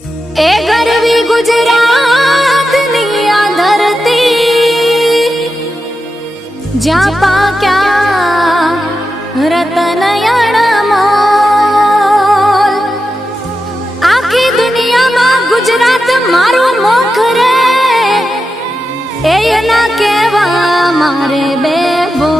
ए गरवी गुजरात निया धरती ज्या पाक्या रतन मोल आखी दुनिया में गुजरात मारो मोख रे ए ना केवा मारे बेबो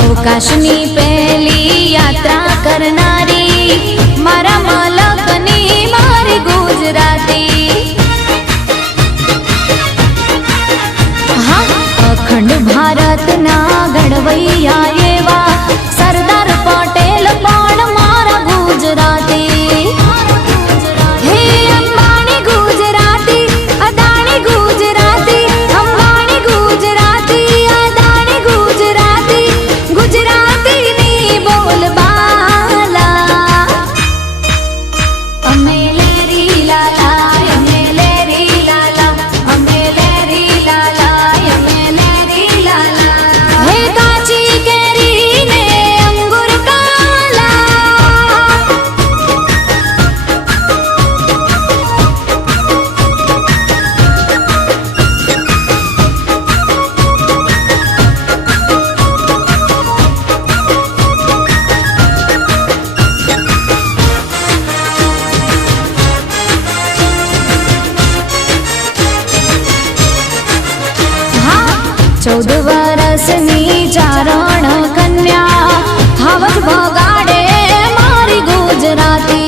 अवकाशनी पहली यात्रा करनारी मारा मालकनी मारी गुजराती हाँ अखंड भारत ना घड़वैया एवा सरदार पटेल पण मारा गुजराती हे अंबानी गुजराती अदानी गुजराती अंबानी गुजराती अदानी गुजराती गुजराती नी बोल बाला अमेलेरी लाला अमेलेरी लाला अमेलेरी लाला अमेलेरी लाला हे काची केरी ने अंगूर काला हाँ 14 वर्षनी चारण कन्या हावज बगाड़े मारी गुजराती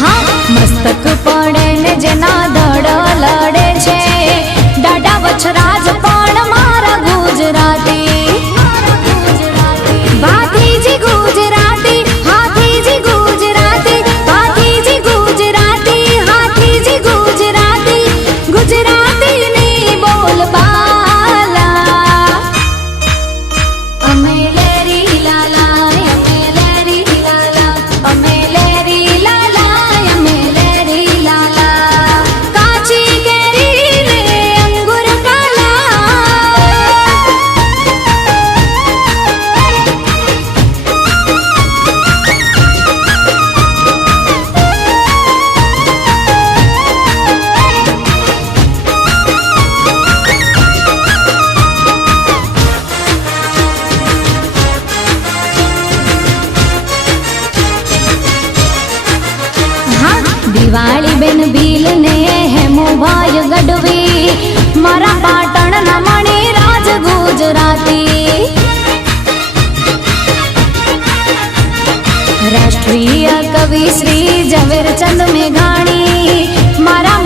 हाँ मस्तक पड़े ने जेना दड़ लड़े छे डाडा वछराज पण मारा गुजराती भातीजी गुजराती हाथीजी गुजराती भातीजी गुजराती हाथीजी गुजराती गुजराती नी बोल बाला अमेलेरी लाला अमेलेरी लाला अमेलेरी लाला अमेलेरी लाला काची केरी ने अंगूर काला हाँ दिवाળી बेन भील ने हेमो भाई गढ़वी मारा पाटण ना मणि राज गुजराती राष्ट्रीय कवि श्री झवेरचंद मेघाणी मारा